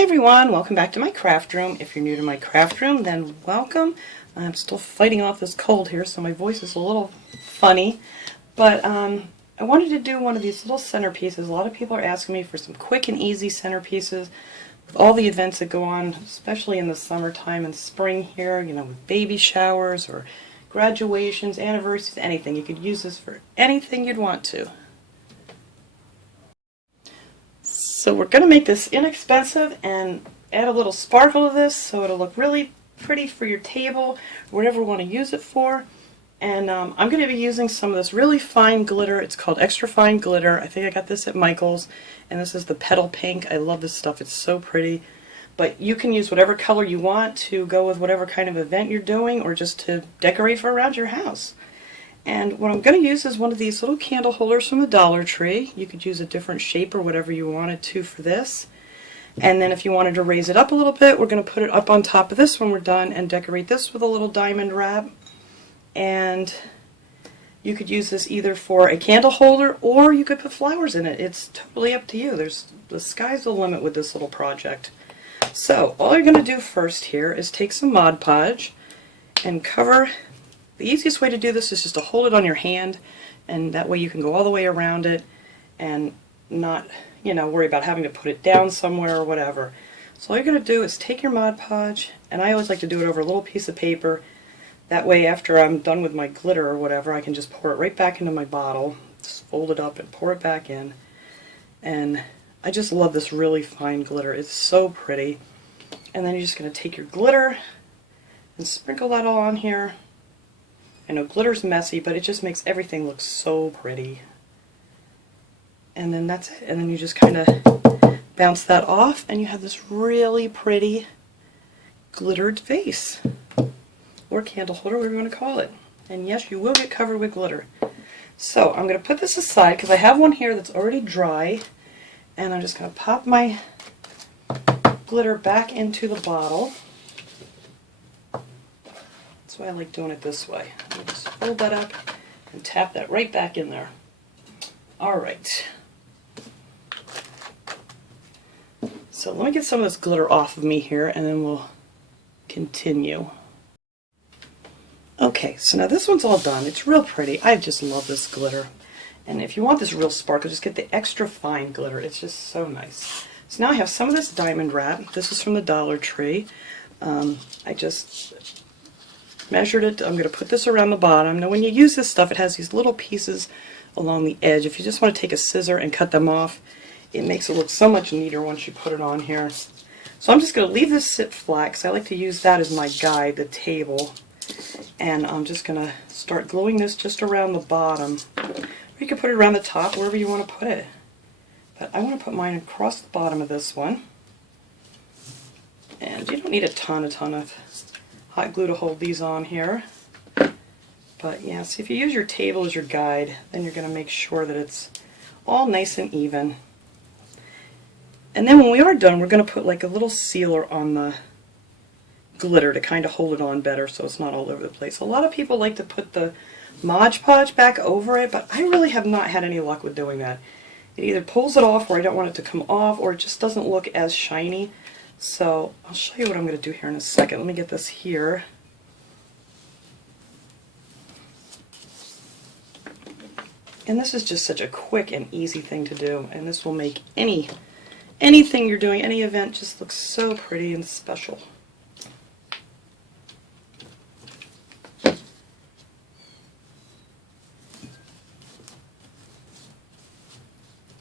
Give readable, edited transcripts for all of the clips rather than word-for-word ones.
Hey everyone, welcome back to my craft room. If you're new to my craft room, then welcome. I'm still fighting off this cold here, so my voice is a little funny. But I wanted to do one of these little centerpieces. A lot of people are asking me for some quick and easy centerpieces with all the events that go on, especially in the summertime and spring here, you know, with baby showers or graduations, anniversaries, anything. You could use this for anything you'd want to. So we're going to make this inexpensive and add a little sparkle to this so it'll look really pretty for your table, whatever you want to use it for. And I'm going to be using some of this really fine glitter. It's called extra fine glitter. I think I got this at Michael's, and this is the petal pink. I love this stuff. It's so pretty. But you can use whatever color you want to go with whatever kind of event you're doing, or just to decorate for around your house. And what I'm going to use is one of these little candle holders from the Dollar Tree. You could use a different shape or whatever you wanted to for this. And then if you wanted to raise it up a little bit, we're going to put it up on top of this when we're done and decorate this with a little diamond wrap. And you could use this either for a candle holder or you could put flowers in it. It's totally up to you. The sky's the limit with this little project. So all you're going to do first here is take some Mod Podge and cover. The easiest way to do this is just to hold it on your hand, and that way you can go all the way around it and not, worry about having to put it down somewhere or whatever. So all you're going to do is take your Mod Podge, and I always like to do it over a little piece of paper. That way after I'm done with my glitter or whatever, I can just pour it right back into my bottle, just fold it up and pour it back in. And I just love this really fine glitter. It's so pretty. And then you're just going to take your glitter and sprinkle that all on here. I know glitter's messy, but it just makes everything look so pretty. And then that's it. And then you just kind of bounce that off, and you have this really pretty glittered vase. Or candle holder, whatever you want to call it. And yes, you will get covered with glitter. So I'm going to put this aside because I have one here that's already dry. And I'm just going to pop my glitter back into the bottle. That's why I like doing it this way. You just fold that up and tap that right back in there. Alright. So let me get some of this glitter off of me here and then we'll continue. Okay, so now this one's all done. It's real pretty. I just love this glitter. And if you want this real sparkle, just get the extra fine glitter. It's just so nice. So now I have some of this diamond wrap. This is from the Dollar Tree. I just measured it. I'm going to put this around the bottom. Now when you use this stuff, it has these little pieces along the edge. If you just want to take a scissor and cut them off, it makes it look so much neater once you put it on here. So I'm just going to leave this sit flat because I like to use that as my guide, the table. And I'm just going to start gluing this just around the bottom. Or you can put it around the top, wherever you want to put it. But I want to put mine across the bottom of this one. And you don't need a ton of hot glue to hold these on here. But yeah, see, if you use your table as your guide, then you're going to make sure that it's all nice and even. And then when we are done, we're going to put like a little sealer on the glitter to kind of hold it on better so it's not all over the place. A lot of people like to put the Mod Podge back over it, but I really have not had any luck with doing that. It either pulls it off, or I don't want it to come off, or it just doesn't look as shiny. So I'll show you what I'm going to do here in a second. Let me get this here. And this is just such a quick and easy thing to do, and this will make anything you're doing, any event, just look so pretty and special.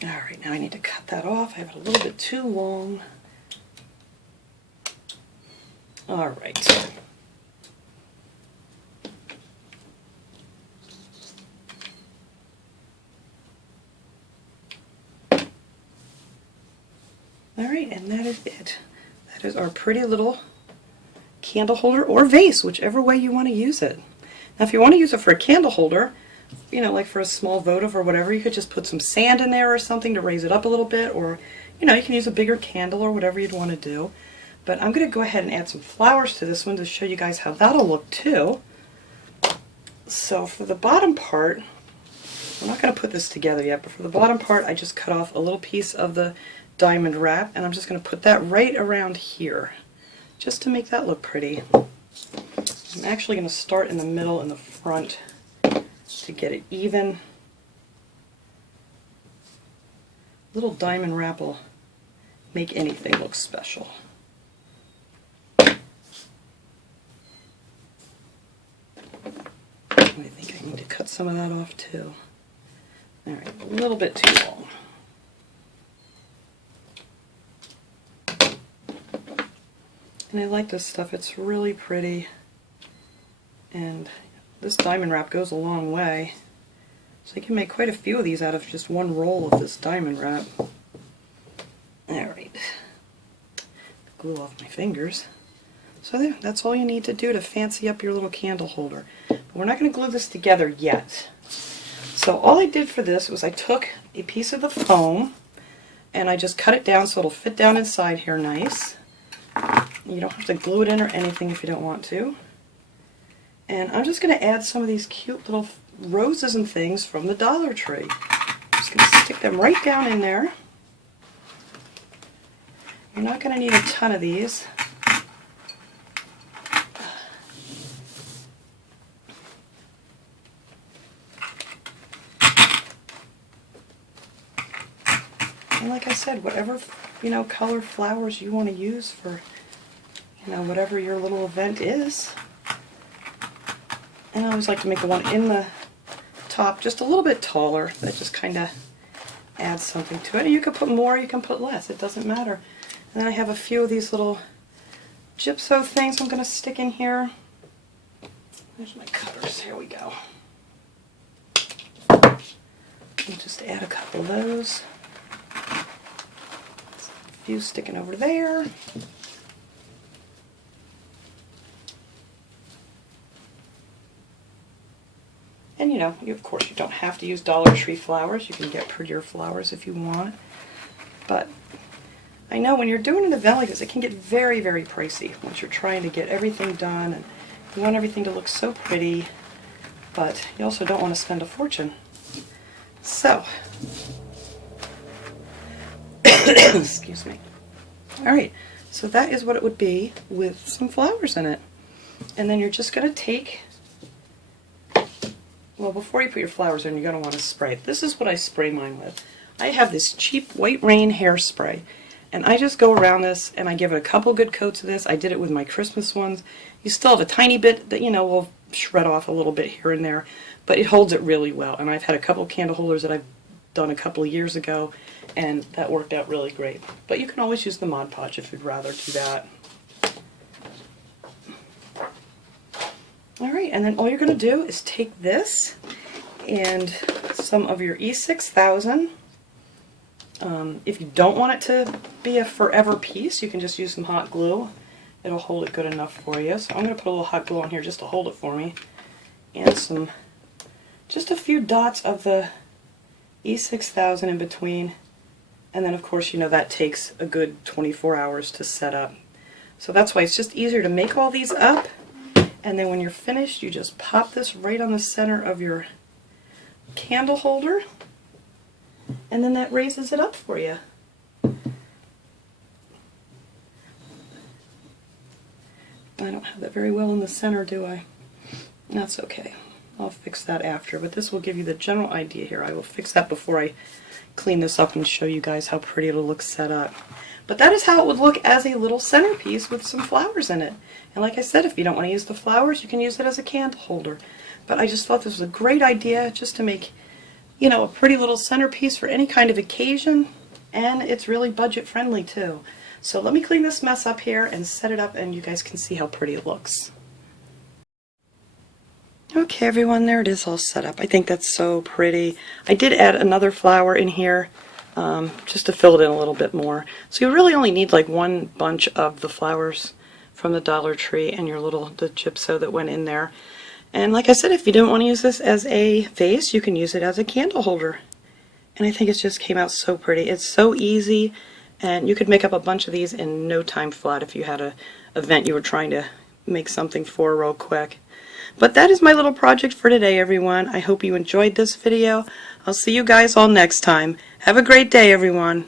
Alright, now I need to cut that off. I have it a little bit too long. Alright. Alright, and that is it. That is our pretty little candle holder or vase, whichever way you want to use it. Now if you want to use it for a candle holder, like for a small votive or whatever, you could just put some sand in there or something to raise it up a little bit, or you can use a bigger candle or whatever you'd want to do. But I'm going to go ahead and add some flowers to this one to show you guys how that'll look too. So for the bottom part, I'm not going to put this together yet, but for the bottom part I just cut off a little piece of the diamond wrap, and I'm just going to put that right around here just to make that look pretty. I'm actually going to start in the middle and the front to get it even. Little diamond wrap will make anything look special. I think I need to cut some of that off too. Alright, a little bit too long. And I like this stuff, it's really pretty. And this diamond wrap goes a long way. So you can make quite a few of these out of just one roll of this diamond wrap. Alright. Glue off my fingers. So there, that's all you need to do to fancy up your little candle holder. But we're not going to glue this together yet. So all I did for this was I took a piece of the foam and I just cut it down so it'll fit down inside here nice. You don't have to glue it in or anything if you don't want to. And I'm just going to add some of these cute little roses and things from the Dollar Tree. I'm just going to stick them right down in there. You're not going to need a ton of these. And like I said, whatever, color flowers you want to use for, whatever your little event is. And I always like to make the one in the top just a little bit taller. That just kind of adds something to it. And you can put more, you can put less. It doesn't matter. And then I have a few of these little gypso things I'm going to stick in here. There's my cutters. Here we go. I'll just add a couple of those. A few sticking over there. And of course you don't have to use Dollar Tree flowers. You can get prettier flowers if you want. But I know when you're doing an event like this, it can get very, very pricey once you're trying to get everything done and you want everything to look so pretty, but you also don't want to spend a fortune. So, excuse me. Alright, so that is what it would be with some flowers in it. And then you're just going to take, well, before you put your flowers in, you're going to want to spray it. This is what I spray mine with. I have this cheap White Rain hairspray, and I just go around this and I give it a couple good coats of this. I did it with my Christmas ones. You still have a tiny bit that, will shred off a little bit here and there, but it holds it really well. And I've had a couple candle holders that I've done a couple of years ago, and that worked out really great. But you can always use the Mod Podge if you'd rather do that. Alright, and then all you're going to do is take this and some of your E6000. If you don't want it to be a forever piece, you can just use some hot glue. It'll hold it good enough for you. So I'm going to put a little hot glue on here just to hold it for me. And just a few dots of the E6000 in between. And then of course, that takes a good 24 hours to set up. So that's why it's just easier to make all these up. And then when you're finished, you just pop this right on the center of your candle holder. And then that raises it up for you. I don't have that very well in the center, do I? That's okay. I'll fix that after, but this will give you the general idea here. I will fix that before I clean this up and show you guys how pretty it'll look set up. But that is how it would look as a little centerpiece with some flowers in it. And like I said, if you don't want to use the flowers, you can use it as a candle holder. But I just thought this was a great idea just to make, a pretty little centerpiece for any kind of occasion. And it's really budget friendly too. So let me clean this mess up here and set it up, and you guys can see how pretty it looks. Okay everyone, there it is all set up. I think that's so pretty. I did add another flower in here just to fill it in a little bit more. So you really only need like one bunch of the flowers from the Dollar Tree and the gypso that went in there. And like I said, if you don't want to use this as a vase, you can use it as a candle holder. And I think it just came out so pretty. It's so easy, and you could make up a bunch of these in no time flat if you had an event you were trying to make something for real quick. But that is my little project for today, everyone. I hope you enjoyed this video. I'll see you guys all next time. Have a great day, everyone.